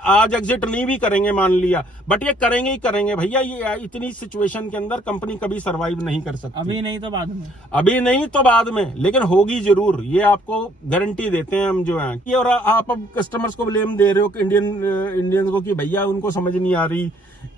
आज एग्जिट नहीं भी करेंगे मान लिया, बट ये करेंगे ही करेंगे भैया। ये इतनी सिचुएशन के अंदर कंपनी कभी सरवाइव नहीं कर सकती। अभी नहीं तो बाद में, अभी नहीं तो बाद में, लेकिन होगी जरूर, ये आपको गारंटी देते हैं हम जो है। ये और आप अब कस्टमर्स को ब्लेम दे रहे हो इंडियंस को कि भैया उनको समझ नहीं आ रही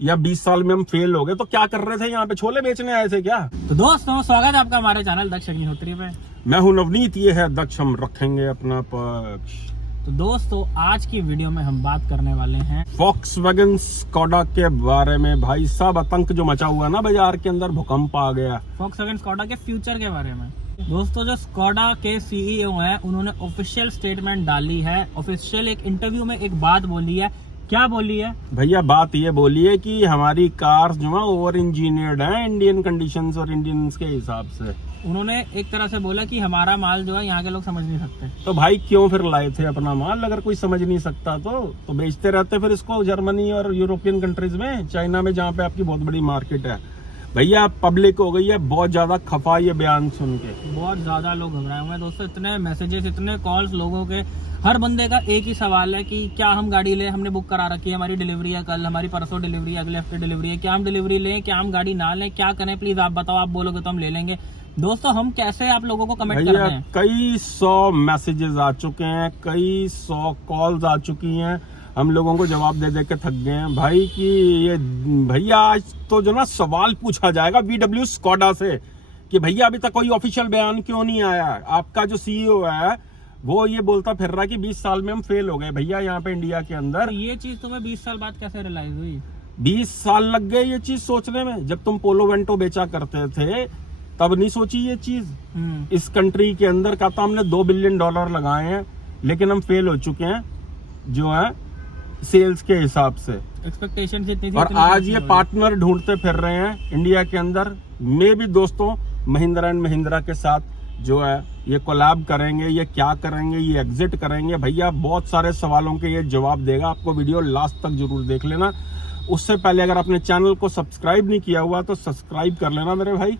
या 20 साल में हम फेल हो गए। तो क्या कर रहे थे यहाँ पे, छोले बेचने आए थे क्या? तो दोस्तों स्वागत है आपका हमारे चैनल दक्ष अग्निहोत्री पे। मैं हूं नवनीत, ये है दक्ष, हम रखेंगे अपना पक्ष। तो दोस्तों आज की वीडियो में हम बात करने वाले हैं वोक्सवैगन स्कोडा के बारे में। भाई साहब आतंक जो मचा हुआ ना बाजार के अंदर, भूकंप आ गया। वोक्सवैगन स्कोडा के फ्यूचर के बारे में। दोस्तों जो स्कोडा के सीईओ हैं उन्होंने ऑफिशियल स्टेटमेंट डाली है, ऑफिशियल एक इंटरव्यू में एक बात बोली है। क्या बोली है भैया? बात ये बोली है कि हमारी कार जो है ओवर इंजीनियर्ड है इंडियन कंडीशंस और इंडियंस के हिसाब से। उन्होंने एक तरह से बोला कि हमारा माल जो है यहाँ के लोग समझ नहीं सकते। तो भाई क्यों फिर लाए थे अपना माल? अगर कोई समझ नहीं सकता तो बेचते रहते फिर इसको जर्मनी और यूरोपियन कंट्रीज में, चाइना में, जहाँ पे आपकी बहुत बड़ी मार्केट है। भैया पब्लिक हो गई है बहुत ज्यादा खफा ये बयान सुन के। बहुत ज्यादा लोग घबराए हुए हैं दोस्तों, इतने मैसेजेस, इतने कॉल्स लोगों के। हर बंदे का एक ही सवाल है कि क्या हम गाड़ी लें, हमने बुक करा रखी है, हमारी डिलीवरी है कल, हमारी परसों डिलीवरी है, अगले हफ्ते डिलीवरी है, क्या हम डिलीवरी लें, क्या हम गाड़ी ना लें, क्या करें? प्लीज आप बताओ, आप बोलोगे तो हम ले लेंगे। दोस्तों हम कैसे आप लोगों को कमेंट कर रहे हैं? कई 100 मैसेजेस आ चुके हैं, कई 100 कॉल्स आ चुकी हैं, हम लोगों को जवाब दे दे के थक गए हैं भाई। कि ये भैया आज तो जो ना सवाल पूछा जाएगा VW स्कोडा से कि भैया अभी तक कोई ऑफिशियल बयान क्यों नहीं आया। आपका जो सीईओ है वो ये बोलता फिर रहा कि 20 साल में हम फेल हो गए भैया यहाँ पे इंडिया के अंदर। तो ये चीज तुम्हें 20 साल बाद कैसे रियलाइज हुई? 20 साल लग गए ये चीज सोचने में। जब तुम पोलो वेंटो बेचा करते थे तब नहीं सोची ये चीज। इस कंट्री के अंदर का तो हमने $2 बिलियन लगाए हैं, लेकिन हम फेल हो चुके हैं जो है सेल्स के हिसाब से। एक्सपेक्टेशन इतनी थी, और आज ये पार्टनर ढूंढते फिर रहे हैं इंडिया के अंदर। में भी दोस्तों महिंद्रा एंड महिंद्रा के साथ जो है ये कोलैब करेंगे, ये क्या करेंगे, ये एग्जिट करेंगे। भैया बहुत सारे सवालों के ये जवाब देगा। आपको वीडियो लास्ट तक जरूर देख लेना। उससे पहले अगर आपने चैनल को सब्सक्राइब नहीं किया हुआ तो सब्सक्राइब कर लेना मेरे भाई।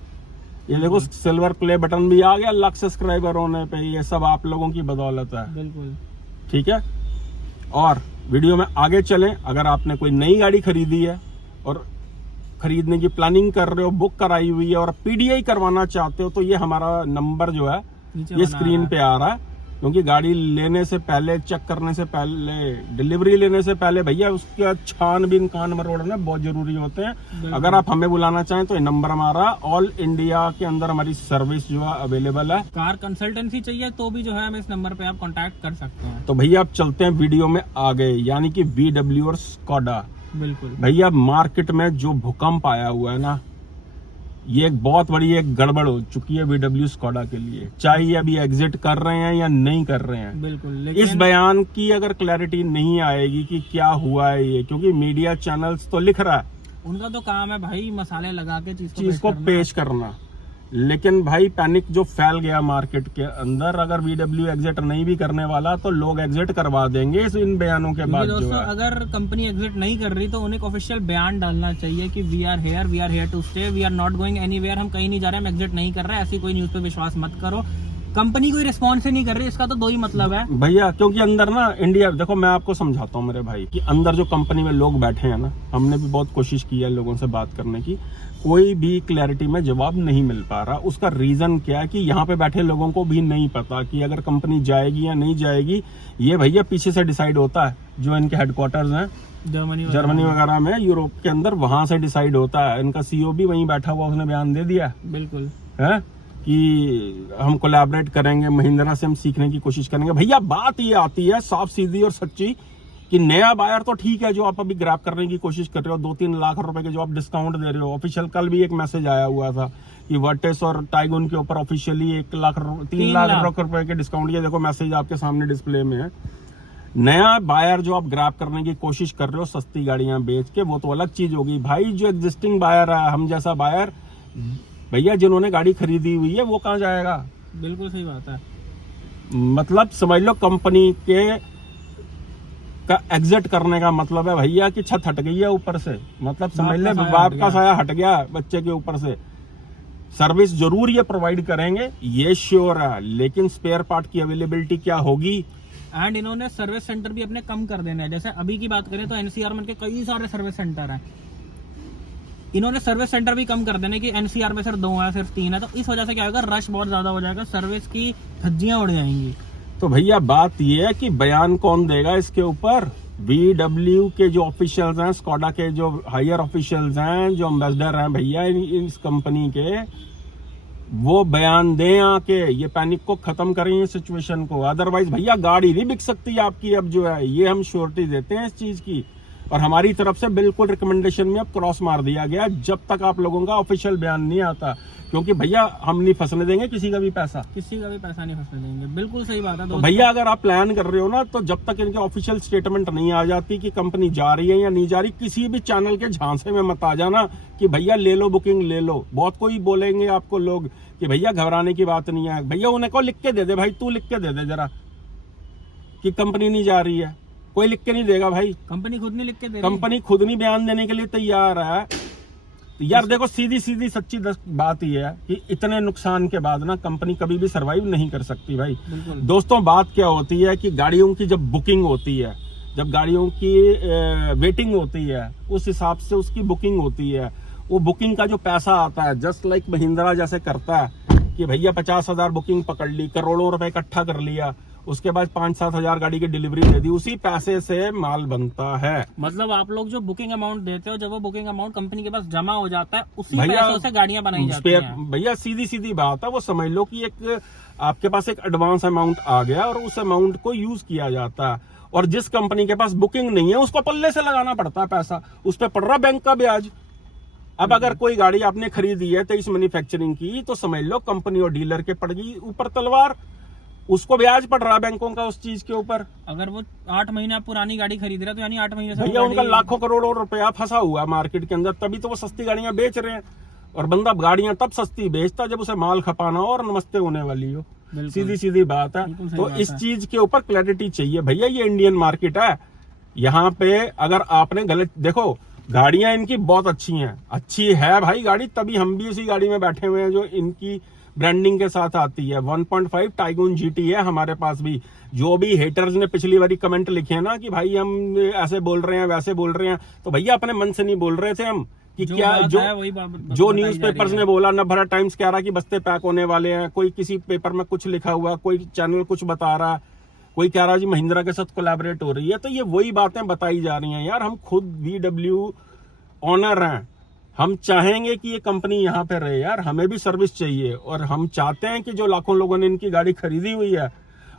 ये देखो सिल्वर प्ले बटन भी आ गया 1 लाख सब्सक्राइबर होने पे। ये सब आप लोगों की बदौलत है। बिल्कुल ठीक है। और वीडियो में आगे चलें। अगर आपने कोई नई गाड़ी खरीदी है और खरीदने की प्लानिंग कर रहे हो, बुक कराई हुई है और PDI करवाना चाहते हो, तो ये हमारा नंबर जो है ये स्क्रीन पे आ रहा है। क्योंकि गाड़ी लेने से पहले, चेक करने से पहले, डिलीवरी लेने से पहले भैया उसका छानबीन कान मरोड़ना बहुत जरूरी होते हैं। अगर आप हमें बुलाना चाहें तो ये नंबर हमारा ऑल इंडिया के अंदर हमारी सर्विस जो है अवेलेबल है। कार कंसल्टेंसी चाहिए तो भी जो है हमें इस नंबर पे आप कांटेक्ट कर सकते हैं। तो भैया आप चलते हैं वीडियो में आगे, यानी कि VW और स्कोडा। बिल्कुल भैया मार्केट में जो भूकंप आया हुआ है ना, ये एक बहुत बड़ी एक गड़बड़ हो चुकी है VW स्कोडा के लिए। चाहे ये अभी एग्जिट कर रहे हैं या नहीं कर रहे हैं, बिल्कुल। लेकिन इस बयान की अगर क्लैरिटी नहीं आएगी कि क्या हुआ है ये, क्योंकि मीडिया चैनल्स तो लिख रहा है, उनका तो काम है भाई मसाले लगा के चीज को पेश करना। लेकिन भाई पैनिक जो फैल गया मार्केट के अंदर, अगर VW एग्जिट नहीं भी करने वाला तो लोग एग्जिट करवा देंगे इन बयानों के बाद। दोस्तों अगर कंपनी एग्जिट नहीं कर रही तो उन्हें एक ऑफिशियल बयान डालना चाहिए कि we are here to stay, we are not going anywhere. हम कहीं नहीं जा रहे, हम एग्जिट नहीं कर रहे हैं। ऐसी कोई न्यूज पे विश्वास मत करो। कंपनी कोई रिस्पॉन्स ही नहीं कर रही, इसका तो 2 ही मतलब है भैया। क्योंकि अंदर ना इंडिया, देखो मैं आपको समझाता हूँ मेरे भाई, कि अंदर जो कंपनी में लोग बैठे हैं ना, हमने भी बहुत कोशिश की है लोगों से बात करने की, कोई भी क्लैरिटी में जवाब नहीं मिल पा रहा। उसका रीजन क्या है कि यहाँ पे बैठे लोगों को भी नहीं पता कि अगर कंपनी जाएगी या नहीं जाएगी। ये भैया पीछे से डिसाइड होता है, जो इनके हेडक्वार्टर्स हैं जर्मनी वगैरह में, यूरोप के अंदर, वहां से डिसाइड होता है। इनका CEO भी वहीं बैठा हुआ, उसने बयान दे दिया बिल्कुल है कि हम कोलैबोरेट करेंगे, महिंद्रा से हम सीखने की कोशिश करेंगे। भैया बात ये आती है साफ सीधी और सच्ची कि नया बायर तो ठीक है जो आप अभी ग्रैब करने की कोशिश कर रहे हो, 2-3 लाख रुपए के जो आप डिस्काउंट दे रहे हो। ऑफिशियल कल भी एक मैसेज आया हुआ था कि वर्टिस और टाइगन के ऊपर ऑफिशियली 3 लाख रुपए के डिस्काउंट। ये देखो मैसेज आपके सामने डिस्प्ले में है। नया बायर जो आप ग्रैब करने की कोशिश कर रहे हो सस्ती गाड़ियां बेच के, वो तो अलग चीज होगी भाई। जो एग्जिस्टिंग बायर है, हम जैसा बायर भैया, जिन्होंने गाड़ी खरीदी हुई है वो कहाँ जाएगा? बिल्कुल सही बात है। मतलब समझ लो कंपनी के का एग्जिट करने का मतलब है भैया कि छत हट गई है ऊपर से। मतलब समझ ले बाप का साया हट गया बच्चे के ऊपर से। सर्विस जरूर ये प्रोवाइड करेंगे, ये श्योर है, लेकिन स्पेयर पार्ट की अवेलेबिलिटी क्या होगी एंड इन्होंने सर्विस सेंटर भी अपने कम कर देने हैं। जैसे अभी की बात करें तो एनसीआर में के कई सारे सर्विस सेंटर हैं, इन्होंने सर्विस सेंटर भी कम कर देने की एनसीआर में सिर्फ 2 है, सिर्फ 3 है। तो इस वजह से क्या होगा, रश बहुत ज्यादा हो जाएगा, सर्विस की धज्जियां उड़ जाएंगी। तो भैया बात ये है कि बयान कौन देगा इसके ऊपर? VW के जो ऑफिशियल्स हैं, स्कोडा के जो हायर ऑफिशियल्स हैं, जो एम्बेसडर हैं भैया इस कंपनी के, वो बयान दें आके, ये पैनिक को खत्म करें, ये सिचुएशन को। अदरवाइज भैया गाड़ी नहीं बिक सकती आपकी अब जो है, ये हम श्योरिटी देते हैं इस चीज की। और हमारी तरफ से बिल्कुल रिकमेंडेशन में अब क्रॉस मार दिया गया जब तक आप लोगों का ऑफिशियल बयान नहीं आता, क्योंकि भैया हम नहीं फंसने देंगे किसी का भी पैसा, किसी का भी पैसा नहीं फंसने देंगे। बिल्कुल सही बात है तो भैया अगर आप प्लान कर रहे हो ना, तो जब तक इनके ऑफिशियल स्टेटमेंट नहीं आ जाती कि कंपनी जा रही है या नहीं जा रही, किसी भी चैनल के झांसे में मत आ जाना कि भैया ले लो बुकिंग ले लो। बहुत कोई बोलेंगे आपको लोग कि भैया घबराने की बात नहीं है। भैया उन्हें को लिख के दे दे भाई, तू लिख के दे दे जरा कि कंपनी नहीं जा रही है। कोई लिख के नहीं देगा भाई, कंपनी खुद नहीं लिख के दे रही। कंपनी खुद नहीं बयान देने के लिए तैयार है। तो यार देखो सीधी सीधी सच्ची बात ये है कि इतने नुकसान के बाद ना कंपनी कभी भी सरवाइव नहीं कर सकती भाई। दोस्तों बात क्या होती है कि गाड़ियों की जब बुकिंग होती है, जब गाड़ियों की वेटिंग होती है, उस हिसाब से उसकी बुकिंग होती है। वो बुकिंग का जो पैसा आता है, जस्ट लाइक महिंद्रा जैसे करता है कि भैया 50,000 बुकिंग पकड़ ली, करोड़ों रुपए इकट्ठा कर लिया, उसके बाद 5-7 हजार गाड़ी की डिलीवरी दे दी, उसी पैसे से माल बनता है। मतलब आप लोग जो बुकिंग अमाउंट देते हो, जब वो बुकिंग अमाउंट कंपनी के पास जमा हो जाता है, उसी भैया पैसों से गाड़ियां बनाई जाती हैं। भैया सीधी सीधी बात है, वो समझ लो कि एक आपके पास एक एडवांस अमाउंट आ गया और उस अमाउंट को यूज किया जाता है। और जिस कंपनी के पास बुकिंग नहीं है उसको पल्ले से लगाना पड़ता है पैसा, उस पर पड़ रहा बैंक का ब्याज। अब अगर कोई गाड़ी आपने खरीदी है 23 मैन्युफैक्चरिंग की, तो समझ लो कंपनी और डीलर के पड़ गई ऊपर तलवार, उसको ब्याज पड़ रहा है बैंकों का उस चीज के ऊपर। अगर वो 8 महीने पुरानी गाड़ी खरीद रहा है तो यानी 8 महीने से भैया उनका लाखों करोड़ों रुपया फंसा हुआ है मार्केट के अंदर, तभी तो वो सस्ती गाड़ियां बेच रहे हैं। और बंदा गाड़ियां तब सस्ती बेचता जब उसे माल खपाना हो और नमस्ते होने वाली हो। सीधी सीधी बात है। तो इस चीज के ऊपर क्लैरिटी चाहिए भैया। ये इंडियन मार्केट है, यहाँ पे अगर आपने गलत देखो, गाड़ियां इनकी बहुत अच्छी हैं, अच्छी है भाई गाड़ी, तभी हम भी उसी गाड़ी में बैठे हुए हैं जो इनकी ब्रांडिंग के साथ आती है। 1.5 टाइगून GT है हमारे पास भी। जो भी हेटर्स ने पिछली बारी कमेंट लिखे ना कि भाई हम ऐसे बोल रहे हैं वैसे बोल रहे हैं, तो भैया अपने मन से नहीं बोल रहे थे हम कि क्या जो न्यूज़पेपर्स ने बोला, नवभारत टाइम्स कह रहा कि बस्ते पैक होने वाले हैं, कोई किसी पेपर में कुछ लिखा हुआ, कोई चैनल कुछ बता रहा, कोई कह रहा जी महिंद्रा के साथ कोलैबोरेट हो रही है। तो ये वही बातें बताई जा रही हैं यार। हम खुद VW ऑनर हैं, हम चाहेंगे कि ये कंपनी यहाँ पे रहे यार, हमें भी सर्विस चाहिए। और हम चाहते हैं कि जो लाखों लोगों ने इनकी गाड़ी खरीदी हुई है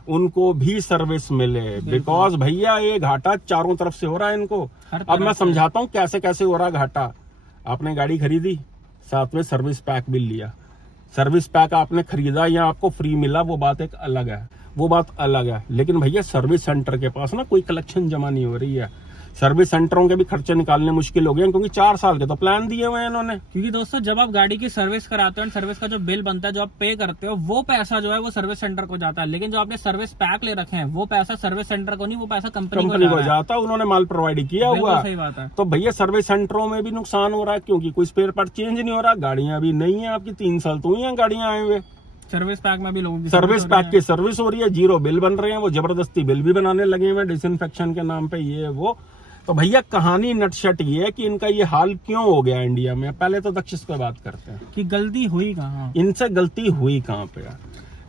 उनको भी सर्विस मिले, बिकॉज भैया ये घाटा चारों तरफ से हो रहा है इनको। अब मैं समझाता हूँ कैसे कैसे हो रहा है घाटा। आपने गाड़ी खरीदी, साथ में सर्विस पैक भी लिया, सर्विस पैक आपने खरीदा या आपको फ्री मिला, वो बात एक अलग है, वो बात अलग है। लेकिन भैया सर्विस सेंटर के पास ना कोई कलेक्शन जमा नहीं हो रही है। सर्विस सेंटरों के भी खर्चे निकालने मुश्किल हो गए, क्योंकि 4 साल के तो प्लान दिए हुए हैं इन्होंने। क्योंकि दोस्तों जब आप गाड़ी की सर्विस कराते हो, सर्विस का जो बिल बनता है, जो आप पे करते हो, वो पैसा जो है वो सर्विस सेंटर को जाता है। लेकिन जो आपने सर्विस पैक ले रखे हैं वो पैसा सर्विस सेंटर को नहीं, वो पैसा कंपनी को जाता है। उन्होंने माल प्रोवाइड किया हुआ। सही बात है। तो भैया सर्विस सेंटरों में भी नुकसान हो रहा है, क्योंकि कोई स्पेयर पार्ट चेंज नहीं हो रहा, गाड़ियां भी नहीं है आपकी, 3 साल तो हुई है गाड़ियां आए हुए। सर्विस पैक में भी लोगों की सर्विस पैक की सर्विस हो रही है, 0 बिल बन रहे हैं, वो जबरदस्ती बिल भी बनाने लगे हैं डिसइंफेक्शन के नाम पे, ये वो। तो भैया कहानी नटशट ये है कि इनका ये हाल क्यों हो गया इंडिया में। पहले तो दक्ष पे बात करते हैं कि गलती हुई कहाँ, इनसे गलती हुई कहाँ पे यार।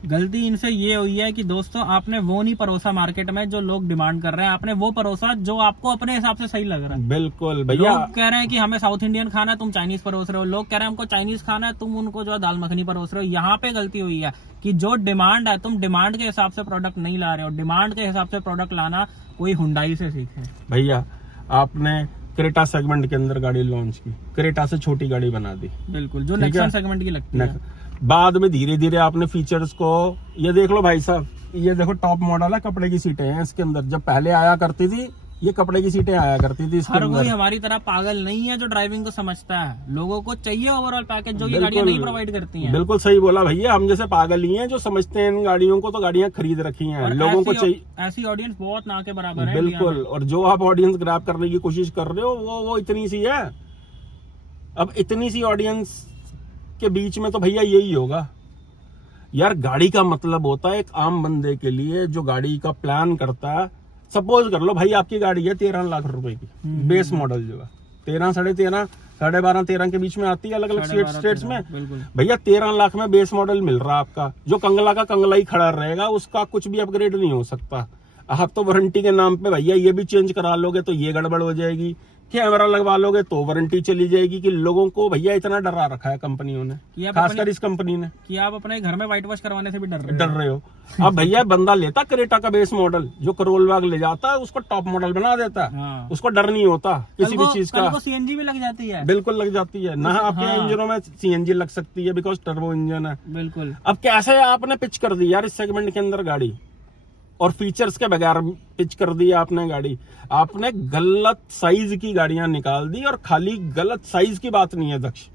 गलती इनसे ये हुई है कि दोस्तों आपने वो नहीं परोसा मार्केट में जो लोग डिमांड कर रहे हैं, आपने वो परोसा जो आपको अपने हिसाब से सही लग रहा है। बिल्कुल भैया, लोग कह रहे हैं कि हमें साउथ इंडियन खाना है, तुम चाइनीज परोस रहे हो। लोग कह रहे हैं हमको चाइनीज खाना है, तुम उनको जो है दाल मखनी परोस रहे हो। यहाँ पे गलती हुई है कि जो डिमांड है, तुम डिमांड के हिसाब से प्रोडक्ट नहीं ला रहे हो। डिमांड के हिसाब से प्रोडक्ट लाना कोई हुंडई से सीखे। भैया आपने क्रेटा सेगमेंट के अंदर गाड़ी लॉन्च की, क्रेटा से छोटी गाड़ी बना दी, बिल्कुल जो नेक्सन सेगमेंट की लगती है। बाद में धीरे धीरे आपने फीचर्स को, ये देख लो भाई साहब, ये देखो टॉप मॉडल है, कपड़े की सीटें हैं इसके अंदर। जब पहले आया करती थी ये कपड़े की सीटें आया करती थी इसके हर अंदर। कोई हमारी तरह पागल नहीं है जो ड्राइविंग को समझता है। लोगों को चाहिए ओवरऑल पैकेज जो ये गाड़ियां नहीं प्रोवाइड करती हैं। बिल्कुल सही बोला भैया, हम जैसे पागल ही हैं जो समझते हैं इन गाड़ियों को, तो गाड़ियां खरीद रखी हैं। लोगों को चाहिए, ऐसी ऑडियंस बहुत ना के बराबर है। बिल्कुल। और जो आप ऑडियंस ग्रैब करने की कोशिश कर रहे हो वो इतनी सी है। अब इतनी सी ऑडियंस के बीच में तो भैया यही होगा, यार गाड़ी का मतलब होता है एक आम बंदे के लिए जो गाड़ी का प्लान करता है। सपोज कर लो भाई आपकी गाड़ी है 13 लाख रुपए की, बेस मॉडल जो है 13, 13.5, 12.5, 13 के बीच में आती है अलग अलग स्टेट्स में। बिल्कुल भैया 13 लाख में बेस मॉडल मिल रहा है आपका, जो कंगला का कंगला ही खड़ा रहेगा, उसका कुछ भी अपग्रेड नहीं हो सकता। आप तो वारंटी के नाम पे भैया ये भी चेंज करा लोगे तो ये गड़बड़ हो जाएगी, कैमरा लगवा लोगे तो वारंटी चली जाएगी। कि लोगों को भैया इतना डरा रखा है कंपनियों ने, खासकर इस कंपनी ने, कि आप अपने घर में व्हाइट वॉश करवाने से भी डर रहे हो। अब भैया बंदा लेता क्रेटा का बेस मॉडल जो करोलबाग ले जाता है, उसको टॉप मॉडल बना देता है। हाँ। उसको डर नहीं होता किसी भी चीज का। सीएनजी भी लग जाती है, बिल्कुल लग जाती है ना। आपके इंजनों में सीएनजी लग सकती है बिकॉज टर्बो इंजन है। बिल्कुल। अब कैसे आपने पिच कर दी यार इस सेगमेंट के अंदर गाड़ी, और फीचर्स के बगैर पिच कर दी आपने गाड़ी। आपने गलत साइज की गाड़ियां निकाल दी, और खाली गलत साइज की बात नहीं है दक्ष,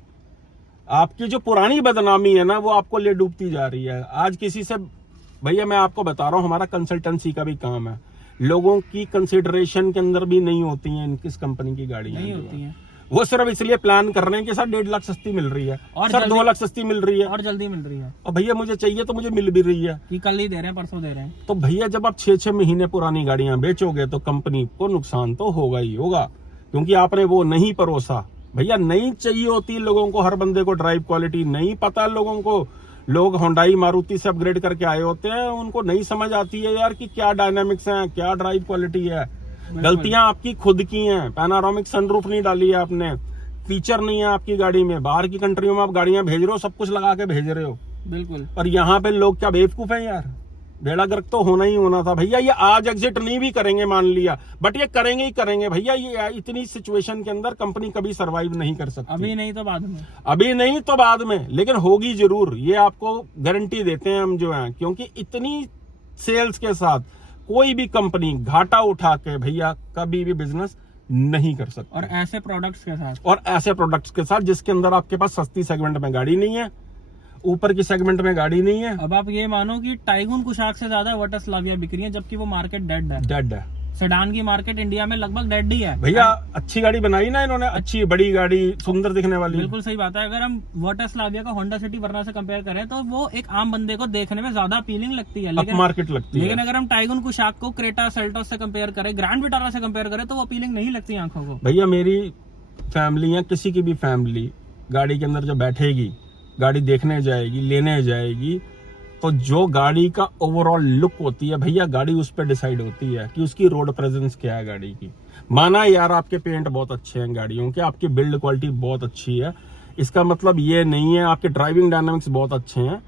आपकी जो पुरानी बदनामी है ना वो आपको ले डूबती जा रही है। आज किसी से भैया मैं आपको बता रहा हूँ, हमारा कंसल्टेंसी का भी काम है, लोगों की कंसिडरेशन के अंदर भी नहीं होती हैं इस कंपनी की गाड़ियां, नहीं होती हैं। वो सिर्फ इसलिए प्लान कर रहे हैं कि सर 1.5 लाख सस्ती मिल रही है, और सर 2 लाख सस्ती मिल रही है, और जल्दी मिल रही है, और भैया मुझे चाहिए तो मुझे मिल भी रही है कि कल ही दे रहे हैं, परसों दे रहे हैं। तो भैया जब आप 6-6 महीने पुरानी गाड़ियां बेचोगे तो कंपनी को नुकसान तो होगा ही होगा, क्योंकि आपने वो नहीं परोसा। भैया नहीं चाहिए होती लोगों को, हर बंदे को ड्राइव क्वालिटी नहीं पता लोगों को। लोग होंडाई मारुति से अपग्रेड करके आए होते हैं, उनको नहीं समझ आती है यार कि क्या डायनामिक्स है, क्या ड्राइव क्वालिटी है। गलतियां आपकी खुद की हैं, पैनारोमिक सनरूफ नहीं डाली है आपने, फीचर नहीं है आपकी गाड़ी में। बाहर की कंट्रियों में आप गाड़ियां भेज रहे हो, सब कुछ लगा के भेज रहे हो। बिल्कुल। और यहाँ पे लोग क्या बेवकूफ है यार, बेड़ा गर्क तो होना ही होना था भैया। ये आज एग्जिट नहीं भी करेंगे मान लिया, बट ये करेंगे ही करेंगे भैया। ये इतनी सिचुएशन के अंदर कंपनी कभी सरवाइव नहीं कर सकती। अभी नहीं तो बाद में, अभी नहीं तो बाद में, लेकिन होगी जरूर, ये आपको गारंटी देते हैं हम जो हैं, क्योंकि इतनी सेल्स के साथ कोई भी कंपनी घाटा उठा के भैया कभी भी बिजनेस नहीं कर सकती। और ऐसे प्रोडक्ट्स के साथ जिसके अंदर आपके पास सस्ती सेगमेंट में गाड़ी नहीं है, ऊपर की सेगमेंट में गाड़ी नहीं है। अब आप ये मानो कि टाइगून कुशाक से ज्यादा वर्टसलाविया बिक रही है, जबकि वो मार्केट डेड है। सेडान की मार्केट इंडिया में लगभग डेड ही है भैया। अच्छी गाड़ी बनाई ना इन्होंने, अच्छी बड़ी गाड़ी, सुंदर दिखने वाली। बिल्कुल सही बात है। अगर हम वर्टसलाविया का होंडा सिटी वरना से कंपेयर करें तो वो एक आम बंदे को देखने में ज्यादा अपीलिंग लगती है, लेकिन मार्केट लगती है। लेकिन अगर हम टाइगून कुशाक को क्रेटा सेल्टोस से कंपेयर करें, ग्रैंड विटारा से कंपेयर करें, तो वो अपीलिंग नहीं लगती आंखों को। भैया मेरी फैमिली या किसी की भी फैमिली गाड़ी के अंदर जब बैठेगी, गाड़ी देखने जाएगी, लेने जाएगी, तो जो गाड़ी का ओवरऑल लुक होती है भैया, गाड़ी उस पर डिसाइड होती है कि उसकी रोड प्रेजेंस क्या है गाड़ी की। माना यार आपके पेंट बहुत अच्छे हैं गाड़ियों के, आपकी बिल्ड क्वालिटी बहुत अच्छी है, इसका मतलब ये नहीं है आपके ड्राइविंग डायनामिक्स बहुत अच्छे हैं।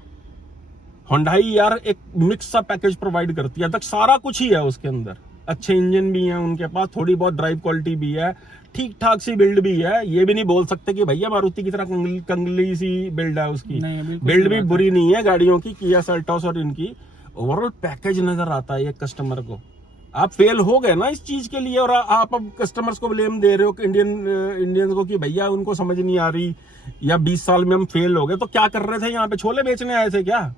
होंडाई यार एक मिक्स सा पैकेज प्रोवाइड करती है, तक सारा कुछ ही है उसके अंदर। अच्छे इंजन भी हैं उनके पास, थोड़ी बहुत ड्राइव क्वालिटी भी है, ठीक ठाक सी बिल्ड भी है। ये भी नहीं बोल सकते कि भैया मारुति की तरह कंगली सी बिल्ड है उसकी, बिल्ड भी बुरी नहीं है गाड़ियों की, किया सेल्टोस और इनकी। ओवरऑल पैकेज नजर आता है ये कस्टमर को। आप फेल हो गए ना इस चीज के लिए, और आप अब कस्टमर्स को ब्लेम दे रहे हो इंडियंस को कि भैया उनको समझ नहीं आ रही, या 20 साल में हम फेल हो गए। तो क्या कर रहे थे यहाँ पे, छोले बेचने आए थे क्या?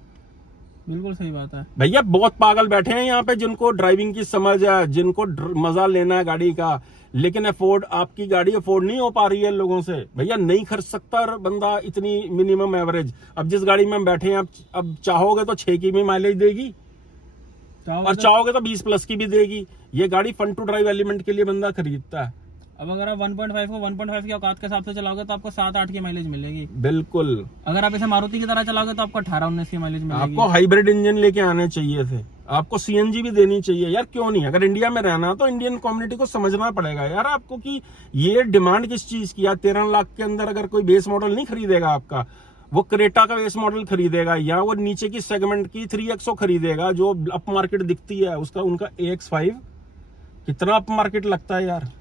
बिल्कुल सही बात है भैया। बहुत पागल बैठे हैं यहाँ पे जिनको ड्राइविंग की समझ है, जिनको मजा लेना है गाड़ी का, लेकिन आपकी गाड़ी अफोर्ड नहीं हो पा रही है लोगों से। भैया नहीं खर्च सकता बंदा इतनी मिनिमम एवरेज। अब जिस गाड़ी में हम बैठे हैं, अब चाहोगे तो 6 की भी माइलेज देगी, और चाहोगे तो 20+ की भी देगी। ये गाड़ी फन टू ड्राइव एलिमेंट के लिए बंदा खरीदता है। अब अगर आप 1.5 को 1.5 की औकात के हिसाब से चलाओगे तो आपको 7-8 की माइलेज मिलेगी। बिल्कुल। अगर आप इसे मारुति की तरह चलाओगे तो आपको 18-19 की माइलेज मिलेगी। आपको हाइब्रिड इंजन लेके आने चाहिए थे, आपको सीएनजी भी देनी चाहिए यार। क्यों नहीं? अगर इंडिया में रहना तो इंडियन कम्युनिटी को समझना पड़ेगा यार आपको कि ये डिमांड किस चीज की है। 13 लाख के अंदर अगर कोई बेस मॉडल नहीं खरीदेगा आपका, वो क्रेटा का बेस मॉडल खरीदेगा, या वो नीचे की सेगमेंट की 3XO खरीदेगा जो अप मार्केट दिखती है उसका, उनका AX5 कितना अप मार्केट लगता है यार,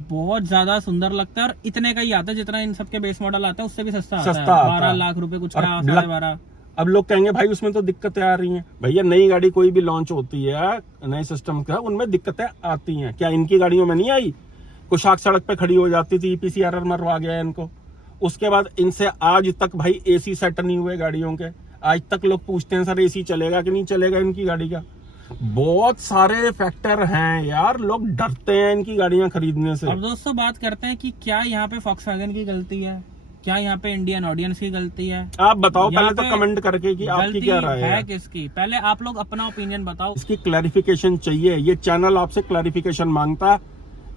बहुत ज्यादा सुंदर लगता है। और इतने का ही आता है जितना इन सबके बेस मॉडल आता है, उससे भी सस्ता आता है। 12 लाख रुपए कुछ का, 12.5। अब लोग कहेंगे भाई उसमें तो दिक्कतें आ रही हैं। भैया नई गाड़ी कोई भी लॉन्च होती है नए सिस्टम का, उनमें दिक्कतें आती हैं। क्या इनकी गाड़ियों में नहीं आई? कुशाक सड़क पे खड़ी हो जाती थी, EPCRR मरवा गया इनको। उसके बाद इनसे आज तक भाई AC सेट नहीं हुए गाड़ियों के। आज तक लोग पूछते हैं सर AC चलेगा कि नहीं चलेगा इनकी गाड़ी का। बहुत सारे फैक्टर हैं यार, लोग डरते हैं इनकी गाड़ियां खरीदने से। अब दोस्तों बात करते हैं कि क्या यहाँ पे फॉक्सवैगन की गलती है, क्या यहाँ पे इंडियन ऑडियंस की गलती है? आप बताओ यहाँ पहले तो पे कमेंट करके कि आपकी गलती क्या राय है किसकी? पहले आप लोग अपना ओपिनियन बताओ। इसकी क्लैरिफिकेशन चाहिए। ये चैनल आपसे क्लैरिफिकेशन मांगता है।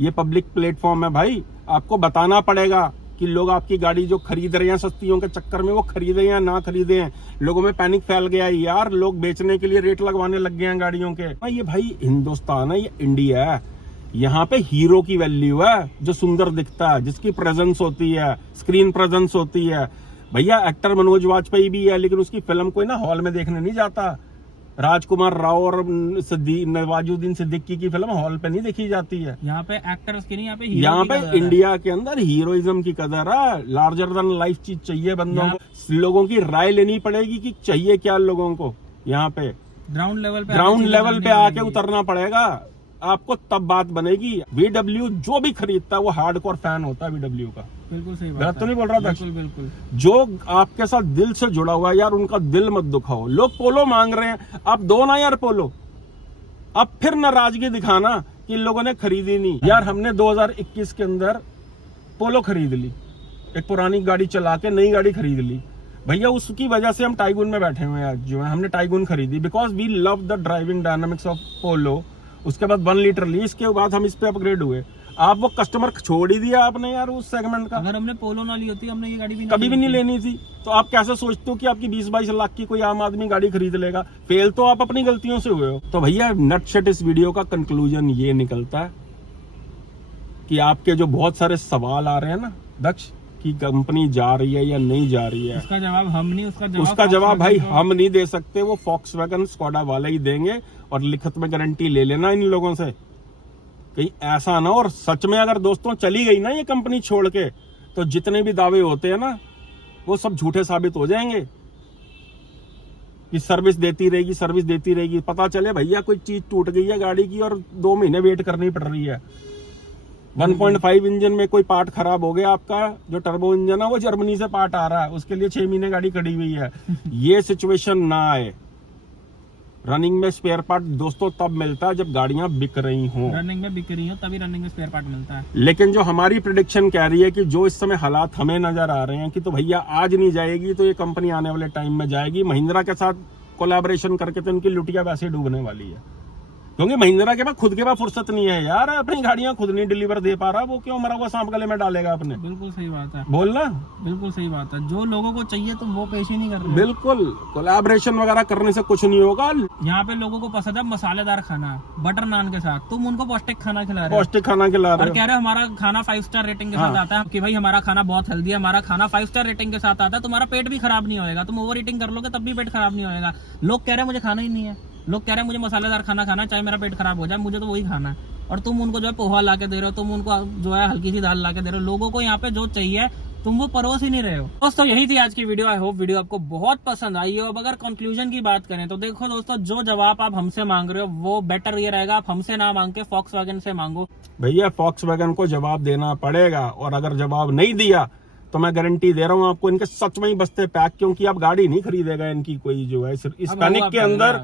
ये पब्लिक प्लेटफॉर्म है भाई, आपको बताना पड़ेगा कि लोग आपकी गाड़ी जो खरीद रहे हैं सस्तियों के चक्कर में, वो खरीदे या ना खरीदे हैं। लोगों में पैनिक फैल गया है यार, लोग बेचने के लिए रेट लगवाने लग गए हैं गाड़ियों के। ये भाई हिंदुस्तान है, ये इंडिया है। यहाँ पे हीरो की वैल्यू है, जो सुंदर दिखता है, जिसकी प्रेजेंस होती है, स्क्रीन प्रेजेंस होती है। भैया एक्टर मनोज वाजपेयी भी है, लेकिन उसकी फिल्म कोई ना हॉल में देखने नहीं जाता। राजकुमार राव और नवाजुद्दीन सिद्दीकी की फिल्म हॉल पे नहीं देखी जाती है। यहाँ पे एक्टर्स की नहीं, यहाँ पे यहाँ पे इंडिया के अंदर हीरोइज्म की कदर है। लार्जर देन लाइफ चीज चाहिए बंदों को। लोगों की राय लेनी पड़ेगी कि चाहिए क्या लोगों को। यहाँ पे ग्राउंड लेवल पे आके उतरना पड़ेगा आपको, तब बात बनेगी। VW जो भी खरीदता है वो हार्डकोर फैन होता है VW का। बिल्कुल सही बात गलत तो नहीं बोल रहा था? बिल्कुल। जो आपके साथ दिल से जुड़ा हुआ है यार, उनका दिल मत दुखाओ। लोग पोलो मांग रहे हैं, आप दो ना यार पोलो। अब फिर नाराजगी दिखाना कि इन लोगों ने खरीदी नहीं। यार हमने 2021 के अंदर पोलो खरीद ली, एक पुरानी गाड़ी चला के नई गाड़ी खरीद ली। भैया उसकी वजह से हम टाइगून में बैठे हुए हैं आज। जो है हमने टाइगून खरीदी because we love the driving dynamics of Polo. उसके बाद 1 लीटर ली, इसके बाद हम इस पे अपग्रेड हुए। आप वो कस्टमर छोड़ ही दिया आपने यार उस सेगमेंट का। अगर हमने पोलो ना ली होती, हमने ये गाड़ी भी कभी भी नहीं लेनी थी। तो आप कैसे सोचते हो कि आपकी 20-22 लाख की कोई आम आदमी गाड़ी खरीद लेगा? फेल तो आप अपनी गलतियों से हुए हो। तो भैया नट शट इस वीडियो का कंक्लूजन ये निकलता है कि आपके जो बहुत सारे सवाल आ रहे हैं ना दक्ष, कि कंपनी जा रही है या नहीं जा रही है, उसका जवाब हम नहीं, उसका जवाब भाई हम नहीं दे सकते। वो फॉक्सवैगन स्कोडा वाले ही देंगे। और लिखित में गारंटी ले लेना इन लोगों से, कहीं ऐसा ना। और सच में अगर दोस्तों चली गई ना ये कंपनी छोड़ के, तो जितने भी दावे होते हैं ना वो सब झूठे साबित हो जाएंगे। कि सर्विस देती रहेगी। पता चले भैया कोई चीज टूट गई है गाड़ी की और 2 महीने वेट करनी पड़ रही है। 1.5 इंजन में कोई पार्ट खराब हो गया आपका, जो टर्बो इंजन है वो जर्मनी से पार्ट आ रहा है, उसके लिए 6 महीने गाड़ी खड़ी हुई है। ये सिचुएशन ना आए। रनिंग में स्पेयर पार्ट दोस्तों तब मिलता है जब गाड़ियां बिक रही हों। रनिंग में बिक रही हो तभी रनिंग में स्पेयर पार्ट मिलता है। लेकिन जो हमारी प्रेडिक्शन कह रही है कि जो इस समय हालात हमें नजर आ रहे हैं कि तो भैया आज नहीं जाएगी तो ये कंपनी आने वाले टाइम में जाएगी। महिंद्रा के साथ कोलैबोरेशन करके तो इनकी लुटिया वैसे डूबने वाली है। क्योंकि महिंद्रा के पास खुद के पास फुर्सत नहीं है यार, अपनी गाड़ियां खुद नहीं डिलीवर दे पा रहा, वो क्यों मरा हुआ सांप गले में डालेगा अपने। बिल्कुल सही बात है, बोलना बिल्कुल सही बात है। जो लोगों को चाहिए तुम वो पेश ही नहीं कर रहे। बिल्कुल, कोलैबोरेशन वगैरह करने से कुछ नहीं होगा। यहाँ पे लोगों को पसंद है मसालेदार खाना, बटर नान के साथ, तुम उनको पौष्टिक खाना खिला रहे हो। पौष्टिक खाना खिला रहे और कह रहे हो हमारा खाना 5 स्टार रेटिंग के साथ आता है कि भाई हमारा खाना बहुत हेल्दी है, हमारा खाना 5 स्टार रेटिंग के साथ आता है, तुम्हारा पेट भी खराब नहीं होएगा, तुम ओवर ईटिंग कर लोगे तब भी पेट खराब नहीं होएगा। लोग कह रहे हैं मुझे खाना ही नहीं है, लोग कह रहे हैं मुझे मसालेदार खाना खाना, चाहे मेरा पेट खराब हो जाए, मुझे तो वही खाना है। और तुम उनको जो है पोहा ला के दे रहे हो, तुम उनको जो है हल्की सी दाल ला के दे रहे हो। लोगों को यहाँ पे जो चाहिए तुम वो परोस ही नहीं रहे हो। दोस्तों यही थी आज की वीडियो। आई होप वीडियो आपको बहुत पसंद आई हो। अब अगर कंक्लूजन की बात करें तो देखो दोस्तों, जो जवाब आप हमसे मांग रहे हो वो बेटर ये रहेगा आप हमसे ना मांग के फॉक्सवैगन से मांगो। भैया फॉक्सवैगन को जवाब देना पड़ेगा, और अगर जवाब नहीं दिया तो मैं गारंटी दे रहा हूँ आपको इनके सच में ही बस्ते पैक, क्योंकि अब गाड़ी नहीं खरीदेगा इनकी कोई। जो है इस पैनिक के अंदर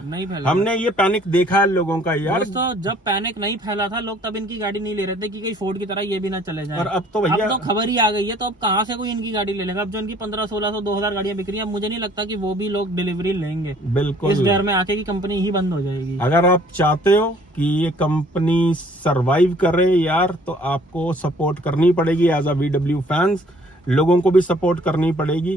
हमने ये पैनिक देखा है लोगों का यार। दोस्तों जब पैनिक नहीं फैला था लोग तब इनकी गाड़ी नहीं ले रहे थे कि कहीं फोर्ड की तरह ये भी ना चले जाए। और अब तो भैया अब तो खबर ही आ गई है, तो अब कहाँ से कोई इनकी गाड़ी ले लेगा। अब जो इनकी 1500-1600 2000 गाड़ियां बिक रही है, मुझे नहीं लगता कि वो भी लोग डिलीवरी लेंगे। बिल्कुल, इस डर में आके की कंपनी ही बंद हो जाएगी। अगर आप चाहते हो कि ये कंपनी सरवाइव करे यार, तो आपको सपोर्ट करनी पड़ेगी एज अ VW फैंस। लोगों को भी सपोर्ट करनी पड़ेगी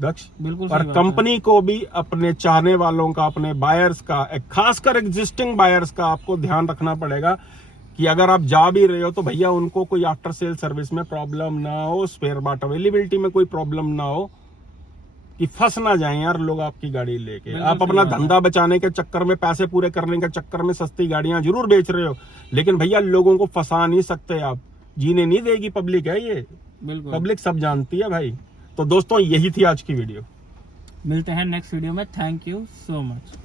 दक्ष, बिल्कुल। और कंपनी को भी अपने चाहने वालों का, अपने बायर्स का, खासकर एग्जिस्टिंग बायर्स का आपको ध्यान रखना पड़ेगा कि अगर आप जा भी रहे हो तो भैया उनको कोई आफ्टर सेल सर्विस में प्रॉब्लम ना हो, स्पेयर पार्ट अवेलेबिलिटी में कोई प्रॉब्लम ना हो, कि फंस ना जाए यार लोग आपकी गाड़ी लेके। आप अपना धंधा बचाने के चक्कर में, पैसे पूरे करने के चक्कर में सस्ती गाड़ियां जरूर बेच रहे हो, लेकिन भैया लोगों को फंसा नहीं सकते आप। जीने नहीं देगी पब्लिक है ये, बिल्कुल पब्लिक सब जानती है भाई। तो दोस्तों यही थी आज की वीडियो। मिलते हैं नेक्स्ट वीडियो में। Thank you so much.